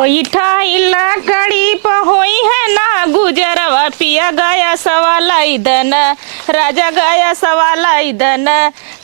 लकड़ी पहोई है ना गुजरवा पिया गया सवाला इदन राजा गया सवाला इदन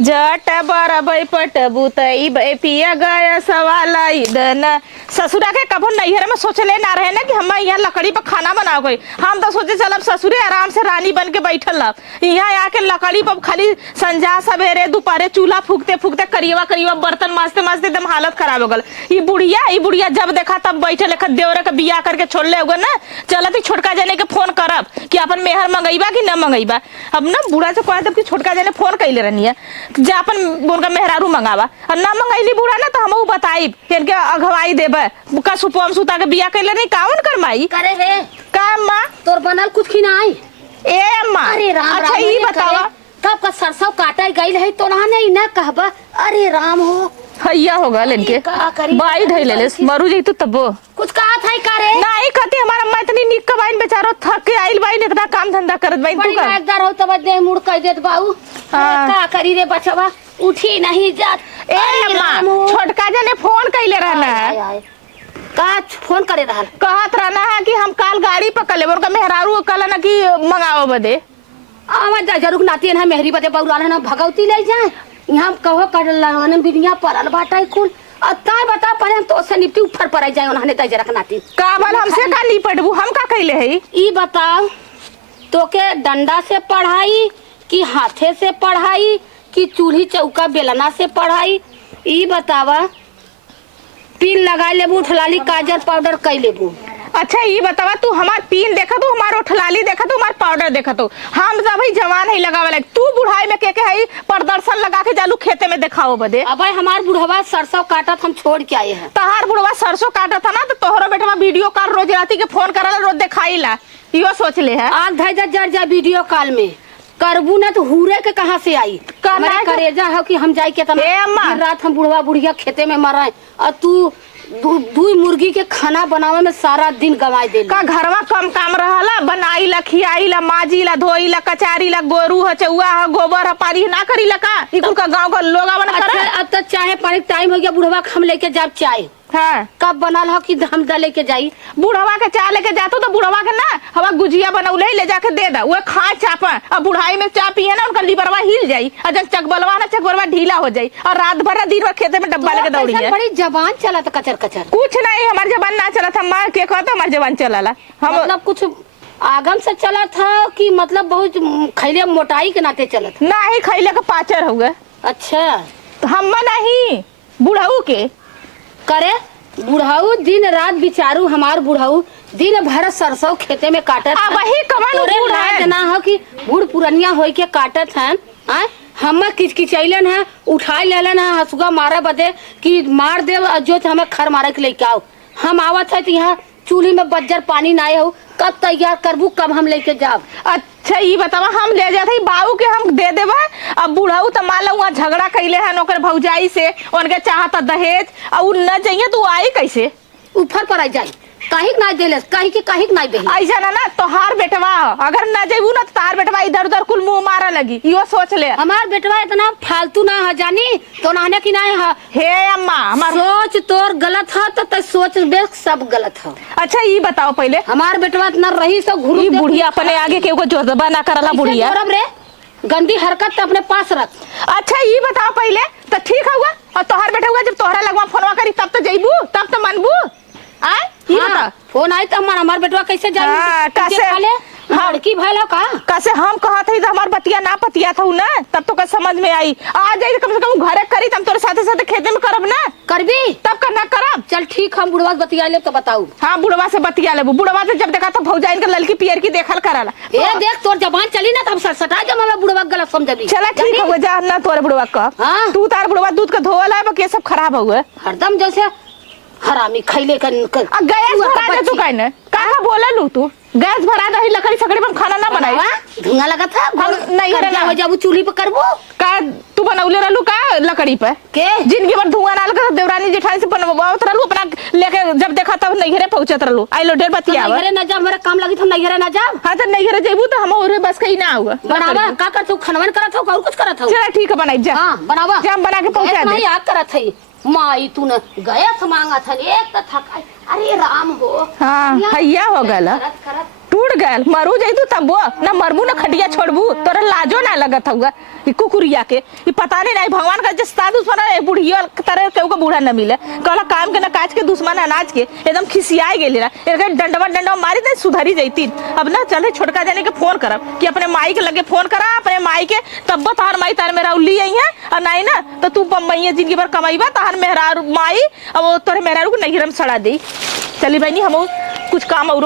जट बरबई पट बुतई पिया गया सवाला इदन। ससुरा के कबो नैहर में सोचले ना रहे ना कि हम यहाँ लकड़ी पर खाना बनाओ गई। हम तो सोचे चलब ससुरे आराम से रानी बन के बैठल लब, यहाँ आके लकड़ी पर खाली संझा सवेरे दोपहरे चूल्हा फूकते फूकते करियवा करियवा बर्तन माजते माजते एकदम हालत खराब हो गल। ये बुढ़िया जब देखा तब बैठे लेखा देवरे के बिया करके छोड़ ले होगा ना। चलत ही छोटका जने के फोन करब कि अपन मेहर मंगईबा कि न मंगईबा। अब ना बूढ़ा से कह देब कि छोटका जने फोन कैले रहनी है जा अपन उनका मेहरारू मंगावा, और ना मंगैली बूढ़ा ना तो हम बताई इनके अगवाई देब का सुपम सुता के बिया कैले नहीं काउन कर माई करे रे का अम्मा तोर बनल कुछ की ना आई। ए अम्मा अरे राम अच्छा ये बतावा कब का सरसों काटा गई है तो ना ना कहबा अरे राम हो हैया होगा इनके बाई ढई ले मरू जई तो तबो कुछ कहा था करे नहीं कहती हमारा अम्मा इतनी निक का बाइन बेचारो थक के आइल बाइन इतना काम धंधा करत बाइन बड़ी लायकदार हो तब दे मुड़ कह देत बाऊ का करी रे बचवा उठी नहीं जात। ए अम्मा छोटका जने फोन कैले रहना है का फोन करे रहल कहत रहना है कि हम काल गाड़ी पकड़ लेब उनका मेहरारू कल ना कि मंगाओ बदे आवाज जरूर नाती है मेहरी बदे बउराल ना भगवती ले जाए यहाँ कहो कर लाने बिनिया परल बाटा कुल अताय बता पहले हम तो से निपटी ऊपर पर जाए उन्होंने तय रख नाती काबल हमसे का नहीं पढ़बू हम का कैले है ई बताओ तो के डंडा से पढ़ाई कि हाथे से पढ़ाई कि चूल्ही चौका बेलना से पढ़ाई ई बतावा पिन लगा लेबू उठलाली काजल पाउडर कई लेबू। अच्छा ये बतावा तू हमार पीन देखा तो हमार उठलाली देखा तो हमार पाउडर देखा तो हम जब ही जवान है लगावे लगे तू बुढ़ाई में के है प्रदर्शन लगा के जालू खेते में दिखाओ बदे। अब हमार बुढ़वा सरसों काटत हम छोड़ के आए हैं तहार बुढ़वा सरसों काटा था ना तो तोहरो बेटवा वीडियो कॉल रोज राती के फोन करला रोज दिखाई ला यो सोच ले है आग धैजा जर जा वीडियो कॉल में करबू ना तो हुरे के कहाँ से आई हमारा करेजा है कि हम जाए के रात हम बुढ़वा बुढ़िया खेते में मर और तू दू मुर्गी के खाना बनावे में सारा दिन गवाई दे का घरवा कम काम रहला बनाई ला खियाई ला माजी ला धोई ला कचारी ला गोरू ह चौआ ह गोबर ह पानी ना करी ला का इकुल का गांव का लोग आवन करे। अब तो चाहे पानी टाइम हो गया बुढ़वा हम लेके जाब चाय हाँ कब बनल हो कि हम दले के जाई बुढ़वा के चाय लेके जातो तो बुढ़वा के ना हवा गुजिया बनौले ले जाके दे दा वो खा चापा अब बुढ़ाई में चा पिए ना उनका लिबरवा हिल जाई और जब चकबलवा ना चकबलवा ढीला हो जाई और रात भर दिन भर खेते में डब्बा लेके दौड़ी है। बड़ी जबान चलत कचर कचर कुछ नहीं हमारी जबान ना चला था माँ के कहता हमारी जबान चला हम मतलब कुछ आगम से चला था कि मतलब बहुत खैले मोटाई के नाते चलत ना ही खैले का पाचर हो गए। अच्छा हम नहीं बुढ़ाऊ के करे बुढ़ाऊ दिन रात बिचारू हमार बुढ़ाऊ दिन भर सरसों खेते में काटत वही कमन ना हो कि बूढ़ पुरनिया हो के काटत हैं हम किचकिचैलन है उठाई लेलन है हसुआ मारा बदे कि मार दे जो हमें खर मारे के लेके आओ हम आवत है तो यहाँ चूल्ही में बज्जर पानी ना आए हो कब तैयार करबू कब हम लेके जाब। अच्छा ये बतावा हम ले जाते बाबू के हम दे देवा अब बुढ़ाऊ तो मान लो वहाँ झगड़ा कैले है नौकर भौजाई से उनके चाहता दहेज और न चाहिए तो आई कैसे ऊपर पर आ जाए काहिक ना देले काहिक ना दे ऐसा ना तोहार बेटवा अगर न जेबू ना तो तार बेटवा इधर उधर कुल मुंह मारा लगी यो सोच ले हमार बेटवा इतना फालतू ना है जानी तो नाने की ना है हे अम्मा हमार सोच तोर गलत है तो सोच बे सब गलत है। अच्छा ये बताओ पहले हमार बेटवा इतना रही सब घुरी बुढ़िया अपने आगे के जोदबा ना करला बुढ़िया रे गंदी हरकत अपने पास रख। अच्छा ये बताओ पहले तो ठीक हुआ और तोहार बेटा हुआ जब तोहरा लगवा फोनवा करी तब तो जइबू तब तो मनबू हाँ, फोन आई तो हमार बेटवा कैसे जाए लड़की भैल का कैसे हम कहत है हमार बतिया ना पतिया था ना तब तो का समझ में आई आ जाए कम से कम घरे करी तब तोरे साथे साथे खेते में करब ना करबी तब करना करब। चल ठीक हम बुढ़वा बतिया ले तो बताऊ। हाँ बुढ़वा से बतिया ले बुढ़वा से जब देखा तो भौजाइन के ललकी पियर की देखल कराला ए देख तोर जबान चली ना तब सटा जब मैं बुढ़वा गलत समझबी। चला ठीक हो जा ना तोरे बुढ़वा का तू तार बुढ़वा दूध का धोवल है के सब खराब हुआ हरदम जैसे हरामी खैले का गैस भरा दे तू कहने का बोला लू तू गैस भरा दे लकड़ी सकड़ी में खाना ना बनाई धुआं लगा था नहीं हरे हो जाबू चूल्ही पे करबो का तू बनौले रहलू का लकड़ी पे के जिंदगी भर धुआं ना लगा देवरानी जेठानी से बनवावत रहलू अपना लेके जब देखा तब नैहरे पहुंचत रहलू आई लो ढेर बतिया नैहरे ना जा मेरा काम लगी था नैहरे ना जा। हां तो नैहरे जेबू तो हम और बस कहीं ना आऊगा बनावा का कर तू खनवन करत हो और कुछ करत हो। चल ठीक है बनाई जा हां बनावा जा बना के पहुंचा दे नहीं याद करत है माई तू न गया मांगा था एक तो थका अरे राम हो। हाँ हैया हो गल करत करत टूट गल मरू जैतू तब ना मरबू ना खटिया छोड़बू तोरा लाजो ना लगत होगा ई कुकुरिया के ई पता नहीं भगवान का जस्ता दुश्मन है बुढ़िया तरह केहू का बूढ़ा न मिले कहला काम के ना काज के दुश्मन अनाज के एकदम खिसियाए गेली ना एक डंडवा मारी दे सुधरी जैती। अब ना चले छोटका जाने के फोन करब कि अपने माई के लगे फोन करा अपने माई के तब तार माई तार मेरा उल्ली आई है और नहीं ना तो तू बम्बई जिंदगी भर कमाईबा तार मेहरा माई अब तोरे मेहरा को नहीं रम सड़ा दी। चली बहनी हम कुछ काम और